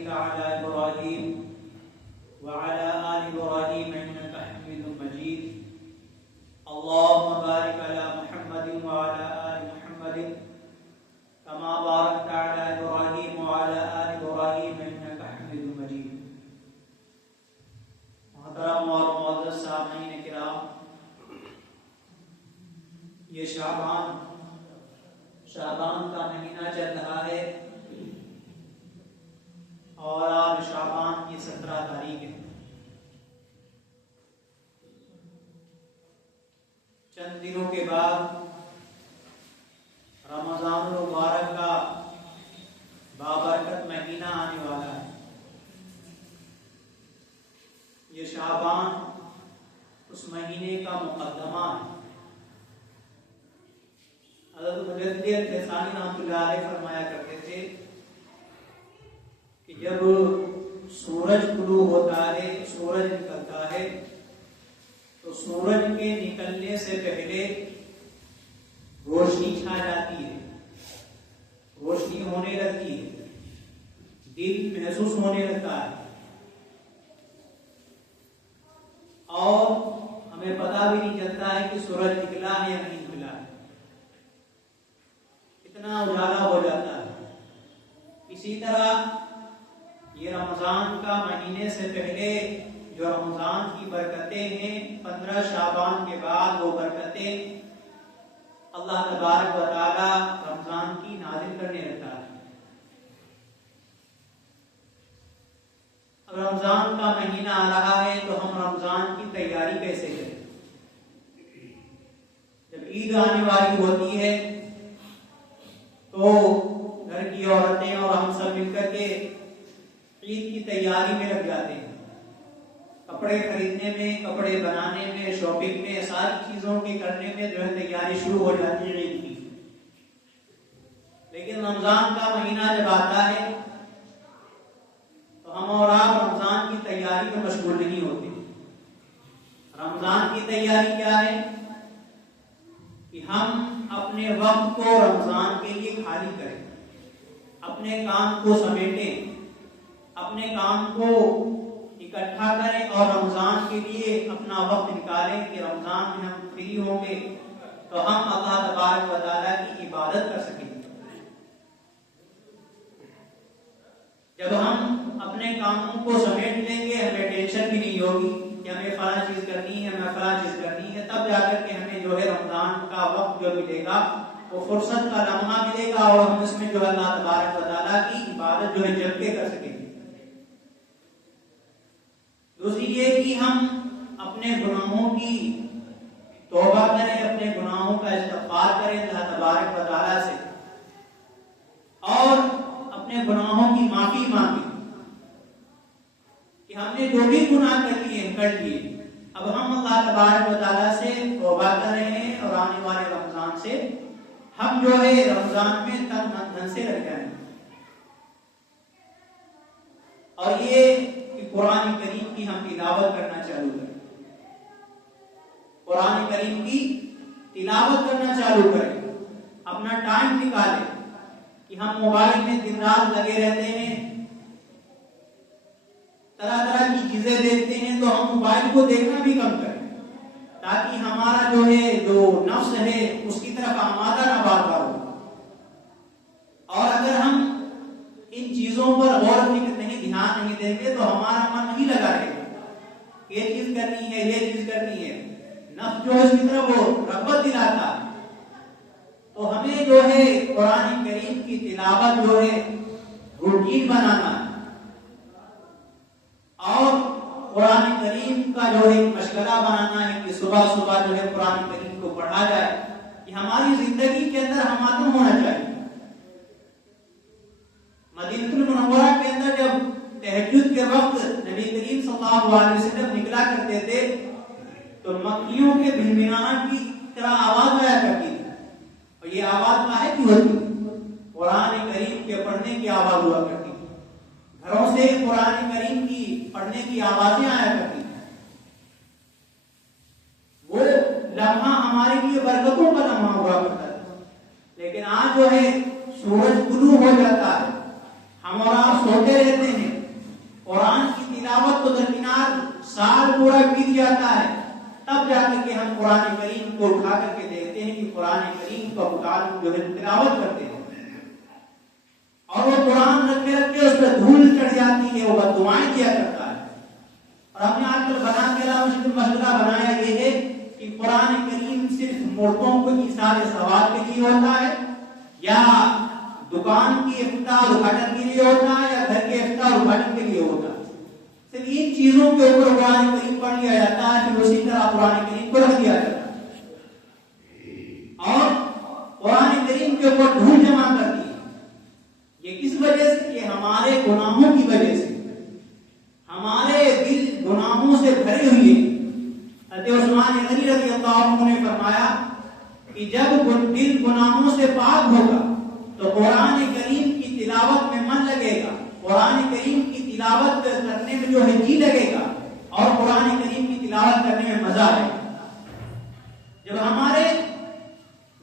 صليت على إبراهيم وعلى آل إبراهيم إنك حميد مجيد اللهم بارك على محمد وعلى آل محمد كما باركت على إبراهيم وعلى آل إبراهيم إنك حميد مجيد. محترم اور معزز سامعین کرام، یہ شعبان کا مہینہ چل رہا ہے اور آج شعبان کی 17 تاریخ ہے. چند دنوں کے بعد رمضان المبارک کا بابرکت مہینہ آنے والا ہے. یہ شعبان اس مہینے کا مقدمہ ہے. حضرت مجدد ثانی رحمۃ اللہ علیہ فرمایا کرتے تھے کہ جب سورج طلوع ہوتا ہے، سورج نکلتا ہے، تو سورج کے نکلنے سے پہلے روشنی چھا جاتی ہے، روشنی ہونے لگتی ہے، دل محسوس ہونے لگتا ہے اور ہمیں پتہ بھی نہیں چلتا ہے کہ سورج نکلا ہے یا نہیں نکلا ہے، اتنا اجالا ہو جاتا ہے. اسی طرح یہ رمضان کا مہینے سے پہلے جو رمضان کی برکتیں ہیں، 15 شعبان کے بعد وہ برکتیں اللہ تبارک و تعالی رمضان کی نازل کرنے لگتا ہے. اب رمضان کا مہینہ آ رہا ہے تو ہم رمضان کی تیاری کیسے کریں؟ جب عید آنے والی ہوتی ہے تو گھر کی عورتیں اور ہم سب مل کر کے عید کی تیاری میں لگ جاتے ہیں. کپڑے خریدنے میں، کپڑے بنانے میں، شاپنگ میں، ساری چیزوں کی کرنے میں جو ہے تیاری شروع ہو جاتی ہے عید کی. لیکن رمضان کا مہینہ جب آتا ہے تو ہم اور آپ رمضان کی تیاری میں مشغول نہیں ہوتے. رمضان کی تیاری کیا ہے کہ ہم اپنے وقت کو رمضان کے لیے خالی کریں، اپنے کام کو سمیٹیں، اپنے کام کو اکٹھا کریں اور رمضان کے لیے اپنا وقت نکالیں کہ رمضان میں ہم فری ہوں گے تو ہم اللہ تبارک و تعالیٰ کی عبادت کر سکیں گے. جب ہم اپنے کاموں کو سمیٹ لیں گے ہمیں ٹینشن بھی نہیں ہوگی کہ ہمیں فلاں چیز کرنی ہے، ہمیں فلاں چیز کرنی ہے. تب جا کر کے ہمیں جو ہے رمضان کا وقت جو ملے گا، وہ فرصت کا لمحہ ملے گا اور ہم اس میں جو ہے اللہ تبارک و تعالیٰ کی عبادت جو ہے جم کے کر سکیں گے. دوسری یہ کہ ہم اپنے گناہوں کی توبہ کریں، اپنے گناہوں کا استغفار کریں اللہ تبارک و تعالیٰ سے اور اپنے گناہوں کی معافی مانگیں کہ ہم نے جو بھی گناہ کر لیے اب ہم اللہ تبارک و تعالیٰ سے توبہ کر رہے ہیں اور آنے والے رمضان سے ہم جو ہے رمضان میں تن من دھن سے رہ جائیں. اور یہ کہ قرآن کریم کی ہم تلاوت کرنا چالو کریں، قرآن کریم کی تلاوت کرنا چالو کریں. اپنا ٹائم نکالیں کہ ہم موبائل میں دن رات لگے رہتے ہیں، طرح طرح کی چیزیں دیکھتے ہیں، تو ہم موبائل کو دیکھنا بھی کم کریں تاکہ ہمارا جو ہے جو نفس ہے اس کی طرف آمادہ نہ بار بار ہو. اور اگر ہم ان چیزوں پر غور فکر نہیں، دھیان نہیں دیں گے تو ہمارا من نہیں لگا رہے گا. یہ چیز کرنی ہے، یہ چیز کرنی ہے، نفس جو ہے اس کی طرف وہ رغبت دلاتا ہے. تو ہمیں جو ہے قرآن کریم کی تلاوت جو ہے روٹین بنانا ہے اور قرآن کریم کا جو ہے مشغلہ بنانا ہے کہ صبح صبح جو ہے قرآن کریم کو پڑھا جائے. کہ ہماری زندگی کے اندر ہماتم ہونا چاہیے. مدینہ المنورہ کے اندر جب تہجد کے وقت نبی کریم صلی اللہ علیہ وسلم نکلا کرتے تھے تو مکھیوں کے بھنبھناہٹ کی طرح آواز آیا کرتی تھی. اور یہ آواز کاہے کی ہوتی؟ قرآن کریم کے پڑھنے کی آواز ہوا کرتی تھی. گھروں سے قرآن کریم کی پڑھنے کی آوازیں آیا کرتی تھی. وہ لمحہ ہمارے لیے برکتوں کا لمحہ ہوا کرتا تھا. لیکن آج جو ہے سورج طلوع ہو جاتا ہے، ہم اور آپ سوتے رہتے ہیں، قرآن کی تلاوت کو درکنار سال پورا بیت جاتا ہے، تب جا کر کے ہم قرآن کریم کو اٹھا کر کے دیکھتے ہیں کہ قرآن کریم کا مطالعہ جو ہے تلاوت کرتے ہیں، اور وہ قرآن رکھے رکھے اس پہ دھول چڑھ جاتی ہے، وہ بددعائیں کیا کرتا ہے۔ اور ہم نے آج کل بنا کے علاوہ مسئلہ بنایا یہ ہے کہ قرآن کریم صرف مردوں کو ایثار ثواب کے لیے ہوتا ہے، یا دکان کی افتتاح اور ادھاٹن کے لیے ہوتا ہے، یا گھر کے افتتاح اور ادھاٹن کے لیے ہوتا ہے۔ صرف ان چیزوں کے اوپر قرآن کریم پڑھ لیا جاتا ہے، پھر اسی طرح قرآن کریم کو رکھ دیا جاتا ہے اور قرآن کریم کے اوپر دھول جمع کرتی ہے۔ یہ کس وجہ سے؟ یہ ہمارے گناہوں کی وجہ سے، ہمارے دل گناہوں سے بھرے ہوئے۔ حضرت عثمان غنی رضی اللہ عنہ نے فرمایا کہ جب دل گناہوں سے پاک ہوگا تو قرآن کریم کی تلاوت میں من لگے گا، قرآن کریم کی تلاوت کرنے میں جو ہے جی لگے گا، اور قرآن کریم کی تلاوت کرنے میں مزہ آئے گا۔ جب ہمارے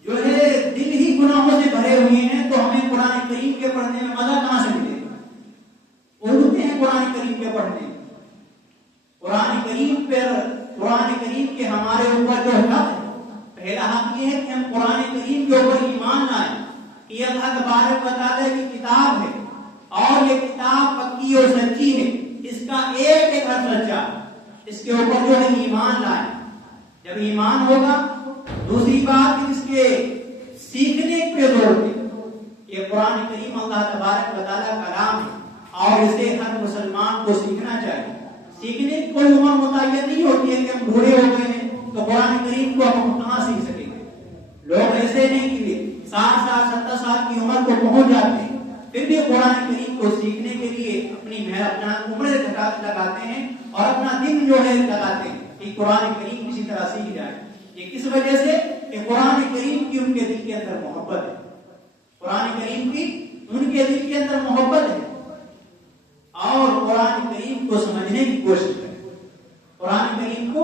جو ہے دل ہی گناہوں سے بھرے ہوئے ہیں تو ہمیں قرآن کریم کے پڑھنے میں مزہ کہاں سے ملے گا؟ اڑتے ہیں قرآن کریم کے پڑھنے۔ قرآن کریم کے ہمارے اوپر جو حق ہے، پہلا حق یہ ہے کہ ہم قرآن کریم کے اوپر ایمان لائیں کہ یہ اللہ تبارک و تعالیٰ کی کتاب ہے، اور یہ کتاب پکی اور سچی ہے، اس کا ایک ایک حرف سچا، اس کے اوپر جو ہے ایمان لائیں۔ جب ایمان ہوگا، دوسری بات اس کے سیکھنے پہ زور دیں۔ یہ قرآن کریم اللہ تبارک و تعالیٰ کا کلام ہے، اور اسے ہر مسلمان کو سیکھنا چاہیے۔ سیکھنے کی کوئی عمر متعین نہیں ہوتی ہے کہ ہم بوڑھے ہو گئے ہیں تو قرآن کریم کو ہم کہاں سیکھ سکیں گے۔ لوگ ایسے نہیں کہ 60 سال 70 سال کی عمر کو پہنچ جاتے ہیں، پھر بھی قرآن کریم کو سیکھنے کے لیے اپنی اپنا عمر لگاتے ہیں اور اپنا دن جو ہے لگاتے ہیں کہ قرآن کریم کسی طرح سیکھ جائے۔ یہ کس وجہ سے؟ کہ قرآن کریم کی ان کے دل کے اندر محبت ہے، قرآن کریم کی ان کے دل کے اندر محبت ہے، اور قرآن کریم کو سمجھنے کی کوشش کریں، قرآن کریم کو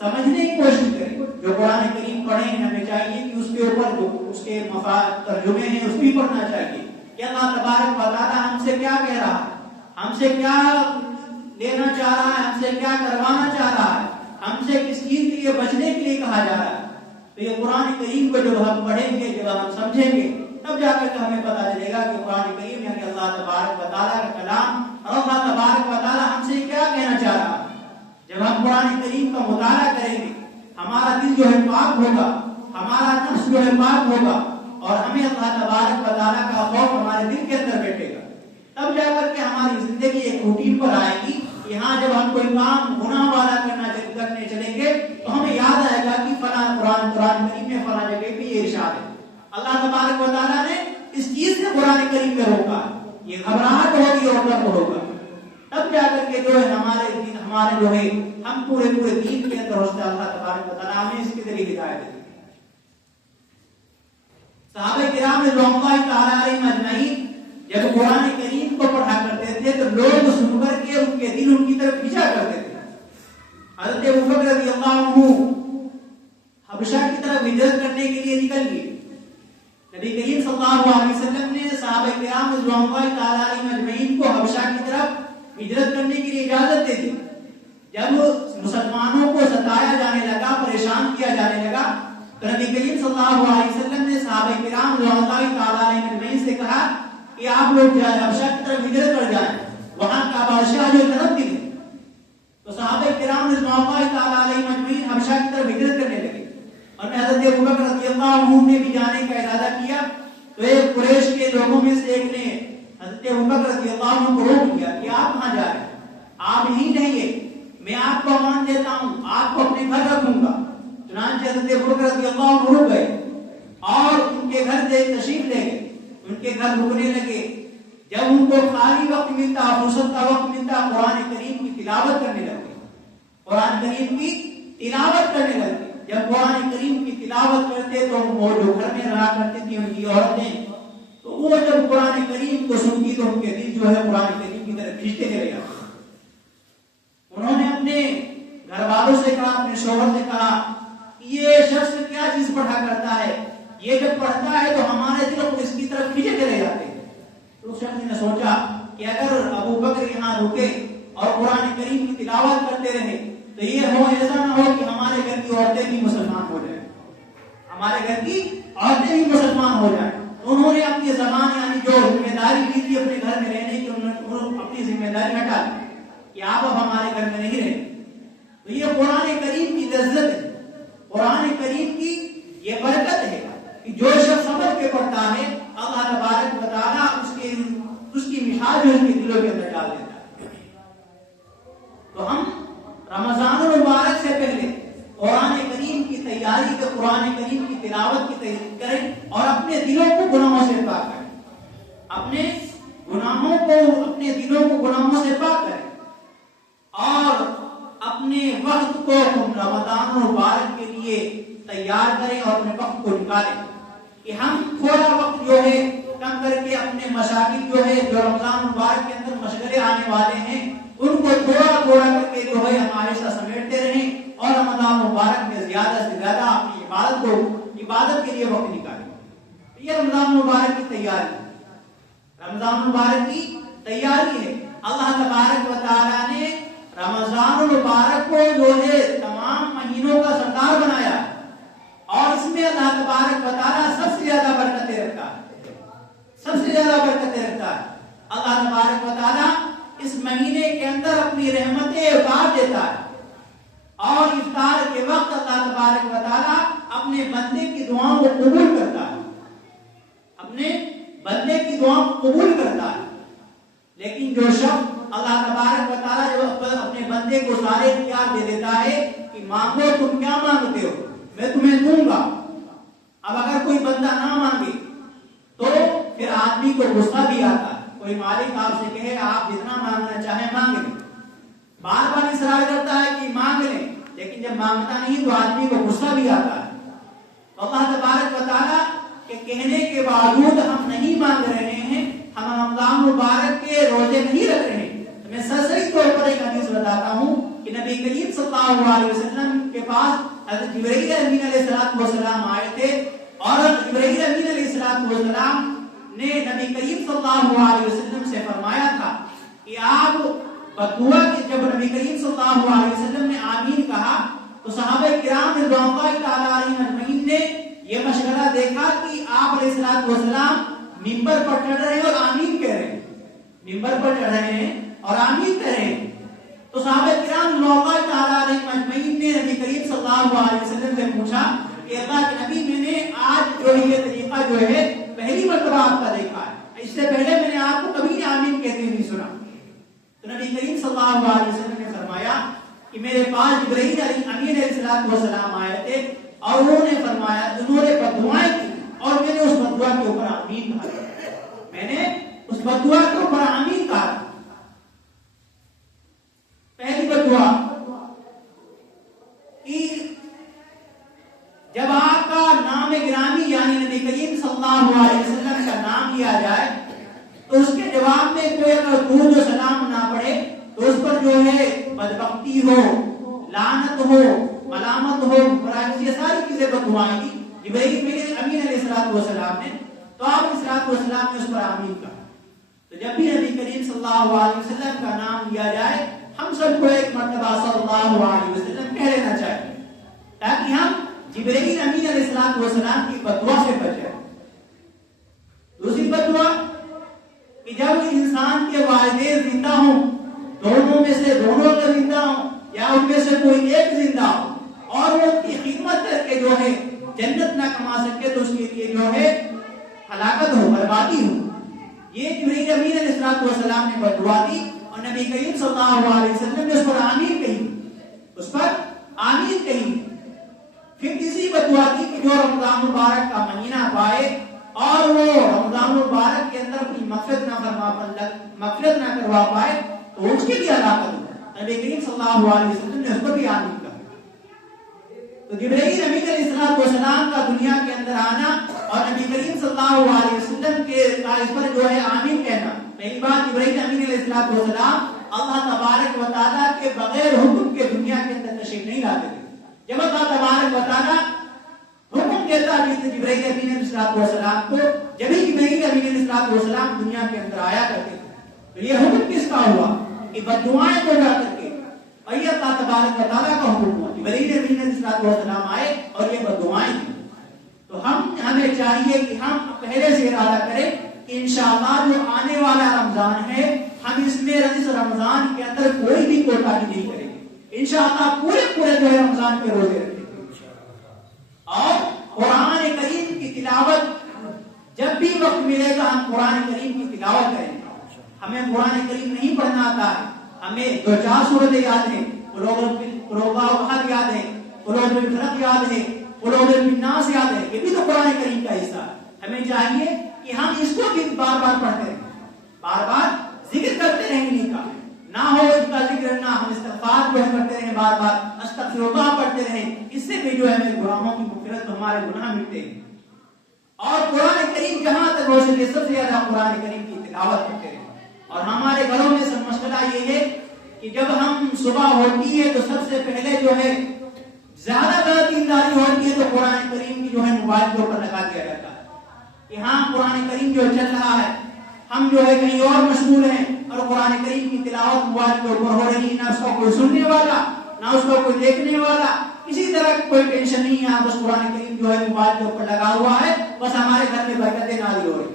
سمجھنے کی کوشش کریں۔ جو قرآن کریم پڑھیں ہمیں چاہیے کہ اس کے اوپر جو اس کے مفاد ترجمے ہیں اس بھی پڑھنا چاہیے کہ اللہ تبارک و تعالیٰ ہم سے کیا کہہ رہا ہے، ہم سے کیا لینا چاہ رہا ہے، ہم سے کیا کروانا چاہ رہا ہے، ہم سے کس چیز کے لیے بچنے کے لیے کہا جا رہا ہے۔ تو یہ قرآن کریم کو جب ہم پڑھیں گے، جب ہم سمجھیں گے، تب جا کر ہمیں پتہ چلے گا کہ قرآن کریم یعنی اللہ تبارک و تعالیٰ کا کلام اور اللہ تبارک و تعالیٰ ہم سے کیا کہنا چاہ رہا ہے۔ جب ہم قرآن کریم کا مطالعہ کریں گے، ہمارا دل جو ہے پاک ہوگا، ہمارا نفس جو ہے پاک ہوگا، اور ہمیں اللہ تبارک و تعالیٰ کا خوف ہمارے دل کے اندر بیٹھے گا، تب جا کر کے ہماری زندگی ایک روٹین پر آئے گی۔ یہاں جب ہم کوئی کام گناہ والا کرنے چلیں گے تو ہمیں یاد آئے گا کہ فلاں قرآن کریم میں فلاں جگہ پہ یہ ارشاد ہے، اللہ تبارک و تعالیٰ نے اس چیز سے قرآن کریم میں روکا، یہ گھبراہٹ ہوگی اور ڈر ہوگا، تب جا کر کے جو ہے ہمارے جو ہے ہم پورے دین کے اندر ہوتا ہے۔ اللہ تبارک و تعالیٰ نے اس کے ذریعے ہدایت دی۔ صحابہ کرام رضوان اللہ تعالیٰ علیہم اجمعین جب قرآن کریم کو پڑھا کرتے تھے تو لوگ سن کر کے ان کے دل ان کی طرف کھینچا کرتے تھے۔ حضرت ابوبکر رضی اللہ عنہ حبشہ کی طرف ہجرت کرنے کے لیے نکل گئے۔ نبی کریم صلی اللہ علیہ وسلم نے صحابہ کرام رضوان اللہ تعالیٰ علیہم اجمعین کو حبشہ کی طرف ہجرت کرنے کے لیے اجازت دے دی۔ جب مسلمانوں کو ستایا جانے لگا، پریشان کیا جانے لگا، تو نبی کریم صلی اللہ علیہ وسلم نے صحابہ کرام رضوان اللہ تعالیٰ علیہم اجمعین سے کہا کہ آپ لوگ حبشہ کی طرف ہجرت کر جائیں، وہاں کا بادشاہ جو طرف دل ہے۔ تو صحابہ کرام رضوان اللہ تعالیٰ علیہم اجمعین حبشہ کی طرف ہجرت کرنے لگے، اور حضرت ابوبکر رضی اللہ عنہ نے بھی جانے کا ارادہ کیا۔ تو ایک قریش کے لوگوں میں سے ایک نے حضرت ابوبکر رضی اللہ عنہ کو روک لیا کہ آپ کہاں جا رہے ہیں، آپ یہیں رہیے، میں آپ کو امان دیتا ہوں، آپ کو اپنے گھر رکھوں گا۔ چنانچہ حضرت ابوبکر رضی اللہ عنہ رک گئے اور ان کے گھر سے تشریف لے گئے، ان کے گھر رکنے لگے۔ جب ان کو خالی وقت ملتا، فرصت کا وقت ملتا، قرآن کریم کی تلاوت کرنے لگے، قرآن کریم کی تلاوت کرنے لگے۔ جب قرآن کریم کی تلاوت کرتے تو وہ جو گھر میں رہا کرتی تھی ان کی عورتیں، تو وہ جب قرآن کریم کو سنتی تو ان کے دل جو ہے قرآن کریم کی طرف کھینچتے چلے جاتے۔ انہوں نے اپنے گھر والوں سے کہا، اپنے شوہر سے کہا، یہ شخص کیا چیز پڑھا کرتا ہے، یہ جب پڑھتا ہے تو ہمارے دل اس کی طرف کھینچے چلے جاتے ہیں۔ تو اس شخص نے سوچا کہ اگر ابو بکر یہاں رکے تو یہ ہو ایسا نہ ہو کہ ہمارے گھر کی عورتیں بھی مسلمان ہو جائیں، ہمارے گھر کی عورتیں بھی مسلمان ہو جائیں۔ انہوں نے اپنی زبان یعنی جو ذمہ داری لی تھی اپنے گھر میں رہنے کی، انہوں نے اپنی ذمہ داری ہٹا دی کہ آپ اب ہمارے گھر میں نہیں رہیں۔ تو یہ قرآن کریم کی لذت ہے، قرآن کریم کی یہ برکت ہے کہ جو شخص سمجھ کے پڑھتا ہے اللہ تبارک و تعالیٰ اس کی مثال جو ان کے دلوں کے اندر ڈال دیتا ہے۔ تو ہم رمضان المبارک سے پہلے قرآن کریم کی تیاری کے، قرآن کریم کی تلاوت کی تیاری کریں اور اپنے دلوں کو گناہوں سے پاک کریں، اپنے گناہوں کو، اپنے دلوں کو گناہوں سے پاک کریں اور اپنے وقت کو رمضان المبارک کے لیے تیار کریں اور اپنے وقت کو نکالیں کہ ہم تھوڑا وقت جو ہے کم کر کے اپنے مشاغل جو ہے، جو رمضان مبارک کے اندر مشغلے آنے والے ہیں، ان کو تھوڑا تھوڑا کر کے جو ہے ہم آہستہ سمیٹتے رہیں اور رمضان مبارک میں زیادہ سے زیادہ اپنی عبادت کے لیے وقت نکالیں۔ یہ رمضان مبارک کی تیاری ہے، رمضان مبارک کی تیاری ہے۔ اللہ تبارک و تعالیٰ نے رمضان المبارک کو جو ہے تمام مہینوں کا سردار بنایا اور اس میں اللہ تبارک و تعالیٰ سب سے زیادہ برکتیں رکھتا ہے، سب سے زیادہ برکتیں رکھتا ہے۔ اللہ تبارک و تعالیٰ اس مہینے کے اندر اپنی رحمتیں اتار دیتا ہے اور افطار کے وقت اللہ تبارک و تعالیٰ اپنے بندے کی دعاؤں کو قبول کرتا ہے، اپنے بندے کی دعاؤں کو قبول کرتا ہے۔ لیکن جو شخص اللہ تبارک و تعالیٰ جو اپنے بندے کو سارے اختیار دے دیتا ہے کہ مانگو، تم کیا مانگتے ہو میں تمہیں دوں گا، اب اگر کوئی بندہ نہ مانگے تو پھر آدمی کو غصہ بھی آتا ہے۔ کوئی مالک آپ سے کہے آپ جتنا مانگنا چاہیں مانگ لیں، بار بار اصرار کرتا ہے کہ مانگ لیں، لیکن جب مانگتا نہیں تو آدمی کو غصہ بھی آتا ہے۔ تو اللہ تبارک و تعالیٰ کے کہنے کے باوجود ہم نہیں مانگ رہے ہیں، ہم رمضان مبارک کے روزے نہیں رکھ رہے ہیں۔ میں سرسری طور پر ایک حدیث بتاتا ہوں کہ نبی کریم صلی اللہ علیہ وسلم کے پاس حضرت جبرائیل امین علیہ السلام آئے تھے اور جبرائیل امین علیہ السلام نے نبی کریم صلی اللہ علیہ وسلم سے فرمایا تھا کہ آپ بدعا کی، جب نبی کریم صلی اللہ علیہ وسلم نے آمین کہا تو صحابہ کرام رضوان اللہ تعالی علیہم اجمعین نے یہ مشغلہ دیکھا کہ آپ علیہ السلام منبر پر چڑھ رہے ہیں اور آمین کہہ رہے ہیں، منبر پر چڑھ رہے ہیں اور آمین کہہ رہے ہیں۔ تو صحابہ کرام رضوان اللہ تعالی علیہم اجمعین نے نبی کریم صلی اللہ علیہ وسلم سے پوچھا کہ اللہ کے نبی، میں نے آج جو یہ طریقہ جو ہے پہلی مرتبہ آپ کا دیکھا ہے، اس سے پہلے میں نے آپ کو کبھی آمین کہتے نہیں سنا۔ تو نبی کریم صلی اللہ علیہ وسلم نے فرمایا کہ میرے پاس جبرائیل امین علیہ السلام آئے تھے اور انہوں نے فرمایا، انہوں نے بددعائیں کی اور میں نے اس بددعا کے اوپر آمین کہا، میں نے اس بددعا کے اوپر آمین کہا۔ پہلی بددعا کہ جب آپ کا نام گرامی یعنی نبی کریم صلی اللہ علیہ وسلم کا نام لیا جائے تو اس کے جواب میں کوئی اگر درود و سلام نہ پڑھے تو اس پر جو ہے بدبختی ہو، لعنت ہو، ملامت ہو، برائی، یہ ساری چیزیں بددعائیں دی جبرائیل امین علیہ السلام نے، تو آپ علیہ السلام نے اس پر آمین کہا۔ تو جب بھی نبی کریم صلی اللہ علیہ وسلم کا نام لیا جائے ہم سب کو ایک مرتبہ صلی اللہ علیہ وسلم کہہ لینا چاہیے تاکہ ہم جبرائیل امین علیہ السلام کی بددعا سے بچ جائیں۔ دوسری بددعا کہ جب انسان کے والدین زندہ ہوں، دونوں میں سے دونوں اگر زندہ ہوں یا ان میں سے کوئی ایک زندہ ہو اور وہ ان کی خدمت کر کے جو ہے جنت نہ کما سکے تو اس کے لیے جو ہے ہلاکت ہو، بربادی ہو۔ یہ جبرائیل امین علیہ السلام نے بددعا دی اور نبی کریم صلی اللہ علیہ وسلم نے اس پر آمین کہی، اس پر آمین کہی۔ پھر تیسری بددعا کی کہ جو رمضان مبارک کا مہینہ پائے اور وہ رمضان مبارک کے اندر اپنی مغفرت نہ کروا پائے تو اس کے لیے ہلاکت ہو۔ نبی کریم صلی اللہ علیہ وسلم نے اس پر بھی آمین کہا۔ تو جبرائیل امین علیہ السلام کا دنیا کے اندر آنا اور نبی کریم صلی اللہ علیہ وسلم کے اس پر جو ہے آمین کہنا، پہلی بات جبرائیل امین علیہ السلام اللہ تبارک و تعالیٰ کے بغیر حکم کے دنیا کے اندر تشریف نہیں لاتے تھے۔ جب اللہ تبارک و تعالیٰ حکم دیتا ہے جبرائیل امین علیہ السلام کو، جبھی جبرائیل امین علیہ السلام دنیا کے اندر آیا کرتے تھے۔ تو یہ حکم کس کا ہوا کہ بددعائیں کو جا کر کے اور یہ اللہ تبارک و تعالیٰ کا حکم ہوا کہ ولی نبی علیہ السلام آئے اور یہ بددعائیں دی. تو ہمیں چاہیے کہ ہم پہلے سے ارادہ کریں کہ انشاءاللہ جو آنے والا رمضان ہے ہم اس میں اس رمضان کے اندر کوئی بھی کوتاہی نہیں کریں گے. انشاءاللہ پورے جو ہے رمضان کے روزے رکھیں گے اور قرآن کریم کی تلاوت جب بھی وقت ملے گا ہم قرآن کریم کی تلاوت کریں گے. ہمیں قرآن کریم نہیں پڑھنا آتا ہے, ہمیں دو چار سورتیں یاد ہیں, قل احد یاد ہے, قل اعوذ بالفلق یاد ہے, قل اعوذ بالناس یاد ہے, یہ بھی تو قرآن کریم کا حصہ ہے. ہمیں چاہیے کہ ہم اس کو بھی بار بار پڑھتے رہیں, بار بار ذکر کرتے رہیں گے کا نہ ہو اس کا ذکر نہ ہم استغفار جو ہے کرتے رہیں, بار بار استغفر اللہ پڑھتے رہیں. اس سے بھی جو ہے ہمیں گناہوں کی مغفرت, ہمارے گناہ مٹتے ہیں. اور قرآن کریم جہاں تک ہو سکے سب سے زیادہ قرآن کریم کی تلاوت کرتے رہیں. اور ہمارے گھروں میں سب مسئلہ یہ ہے کہ جب ہم صبح ہوتی ہے تو سب سے پہلے جو ہے زیادہ دینداری ہوتی ہے تو قرآن کریم کی جو ہے موبائل کے اوپر لگا دیا جاتا ہے کہ ہاں قرآن کریم جو چل رہا ہے, ہم جو ہے کہیں اور مشغول ہیں اور قرآن کریم کی تلاوت موبائل کے اوپر ہو رہی, نہ اس کو کوئی سننے والا نہ اس کو کوئی دیکھنے والا, کسی طرح کی کوئی ٹینشن نہیں ہے. بس قرآن کریم جو ہے موبائل کے اوپر لگا ہوا ہے, بس ہمارے گھر میں برکتیں نازل ہو رہی.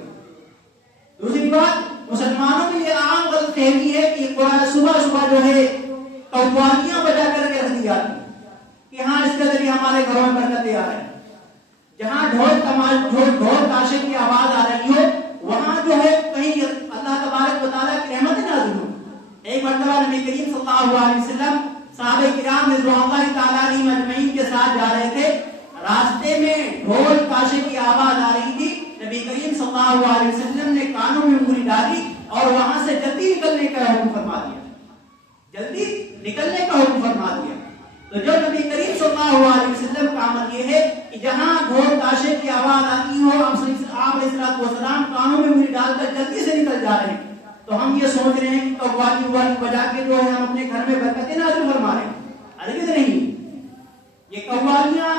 دوسری بات, مسلمانوں میں یہ عام غلط فہمی ہے کہ قرآن صبح جو ہے قوالیاں بجا کر کے رکھ دی جاتی کہ ہاں اس کے ذریعے ہمارے گھروں میں برکتیں آ رہی ہیں. جہاں ڈھول تاشے کی آواز آ رہی ہو وہاں جو ہے کہیں اللہ تبارک و تعالیٰ کی رحمت نازل ہو. ایک مرتبہ نبی کریم صلی اللہ علیہ وسلم صحابہ کرام رضوان اللہ تعالیٰ علیہم اجمعین کے ساتھ جا رہے تھے, راستے میں ڈھول تاشے کی آواز آ رہی تھی. نبی کریم صلی اللہ علیہ وسلم نے کانوں میں انگلی ڈالی اور وہاں سے جلدی نکلنے کا حکم فرما دیا, جلدی نکلنے کا حکم فرما دیا. تو جو نبی کریم صلی اللہ علیہ وسلم کا عمل یہ ہے کہ جہاں ڈھول تاشے کی آواز آتی ہو آپ علیہ السلام کانوں میں انگلی ڈال کر جلدی سے نکل جا رہے ہیں, تو ہم یہ سوچ رہے ہیں کہ قوالی بجا کے جو ہے ہم اپنے گھر میں برکتیں نازل فرما رہے ہیں. ہرگز نہیں. یہ قوالیاں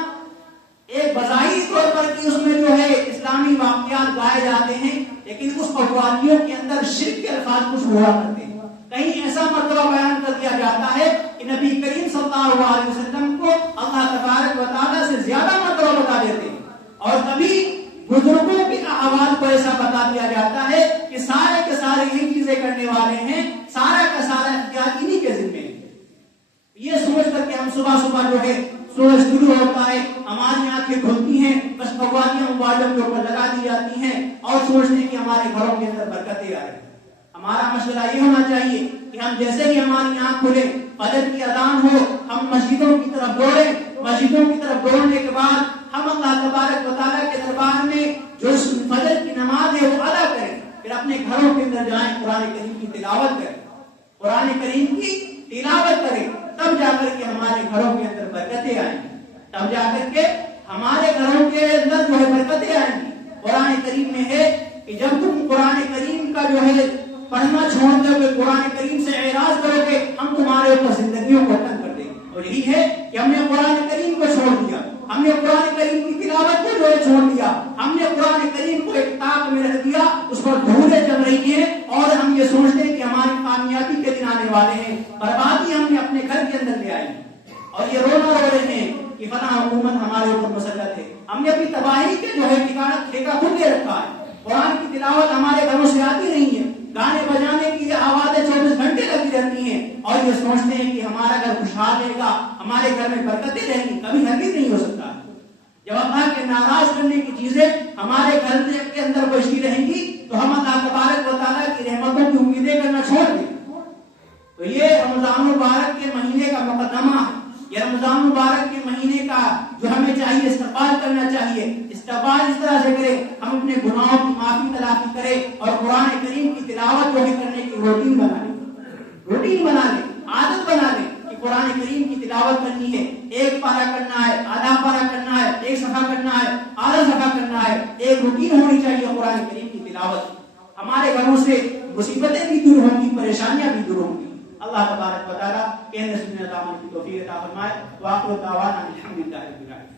ایک بظاہری طور پر کہ اس میں جو ہے اسلامی واقعات گائے جاتے ہیں, لیکن اس قوالیوں کے اندر شرک کے الفاظ کچھ ہوا کرتے ہیں. کہیں ایسا مرتبہ بیان کر دیا جاتا ہے کہ نبی کریم صلی اللہ علیہ وسلم کو اللہ تبارک و تعالیٰ سے زیادہ مرتبہ بتا دیتے ہیں, اور کبھی بزرگوں کی آواز کو ایسا بتا دیا جاتا ہے کہ سارے کے سارے یہی چیزیں کرنے والے ہیں, سارا کا سارا اختیار انہی کے ذمہ ہے. یہ سوچ کر کے ہم صبح جو ہے سورج شروع ہوتا ہے, ہماری آنکھیں کھلتی ہیں, بس قوالیاں موبائلوں کے اوپر لگا دی جاتی ہیں اور سوچتے ہیں کہ ہمارے گھروں کے اندر برکتیں آ رہی ہیں. ہمارا مشورہ یہ ہونا چاہیے کہ ہم جیسے ہی ہماری آنکھ کھلے, فجر کی اذان ہو, ہم مسجدوں کی طرف دوڑیں. مسجدوں کی طرف دوڑنے کے بعد ہم اللہ تبارک و تعالیٰ کے دربار میں جو فجر کی نماز ہے وہ ادا کریں. پھر اپنے گھروں کے اندر جائیں, قرآن کریم کی تلاوت کریں, قرآن کریم کی تلاوت کریں. تب جا کر کے ہمارے گھروں کے اندر برکتیں آئیں گی, تب جا کر کے ہمارے گھروں کے اندر جو ہے برکتیں آئیں گی. قرآن کریم میں ہے کہ جب تم قرآن کریم کا جو ہے پڑھنا چھوڑ دو گے, قرآن کریم سے اعراض کرو گے, ہم تمہارے اوپر زندگیوں کو تنگ کر دیں گے. اور یہی ہے کہ ہم نے قرآن کریم کو چھوڑ دیا, ہم نے قرآن کریم کی تلاوت کو جو ہے چھوڑ دیا, ہم نے قرآن کریم کو ایک طاق میں رکھ دیا, اس پر دھولیں جم رہی ہیں اور ہم یہ سوچتے ہیں کہ ہماری کامیابی کے دن آنے والے ہیں. بربادی ہم نے اپنے گھر کے اندر لے آئی اور یہ رونا رو رہے ہیں کہ فلاں حکومت ہمارے اوپر مسلط ہے. ہم نے اپنی تباہی کے جو ہے ٹھیکہ خود لے رکھا ہے. قرآن کی تلاوت ہمارے گھروں سے آتی نہیں ہے, گانے بجانے کی آوازیں 24 گھنٹے لگی رہتی ہیں اور یہ سوچتے ہیں کہ ہمارا گھر خوشحال رہے گا, ہمارے گھر میں برکتیں رہیں گی. کبھی ہرگز نہیں ہو سکتا. جب اللہ کے ناراض کرنے کی چیزیں ہمارے گھر کے اندر بچتی رہیں گی تو ہم اللہ تبارک و تعالیٰ کی رحمتوں کی امیدیں کرنا چھوڑ دیں. تو یہ رمضان مبارک کے مہینے کا مقدمہ ہے. یہ رمضان مبارک کے مہینے کا جو ہمیں چاہیے استقبال کرنا چاہیے. استقبال اس طرح سے کرے ہم اپنے گناہوں کی معافی تلافی کرے اور قرآن کریم کی تلاوت جو ہے کرنے کی روٹین بنا لیں, عادت بنا لیں کہ قرآن کریم کی تلاوت کرنی ہے. ایک پارہ کرنا ہے, آدھا پارہ کرنا ہے, ایک صفحہ کرنا ہے, آدھا صفحہ کرنا ہے. ایک روٹین ہونی چاہیے قرآن کریم کی تلاوت. ہمارے گھروں سے مصیبتیں بھی دور ہوں گی, پریشانیاں بھی دور ہوں گی. اللہ تبارک و تعالیٰ کہ نسبت عطا کی توفیق عطا فرمائے. وآخر دعوانا الحمدللہ رب العالمین.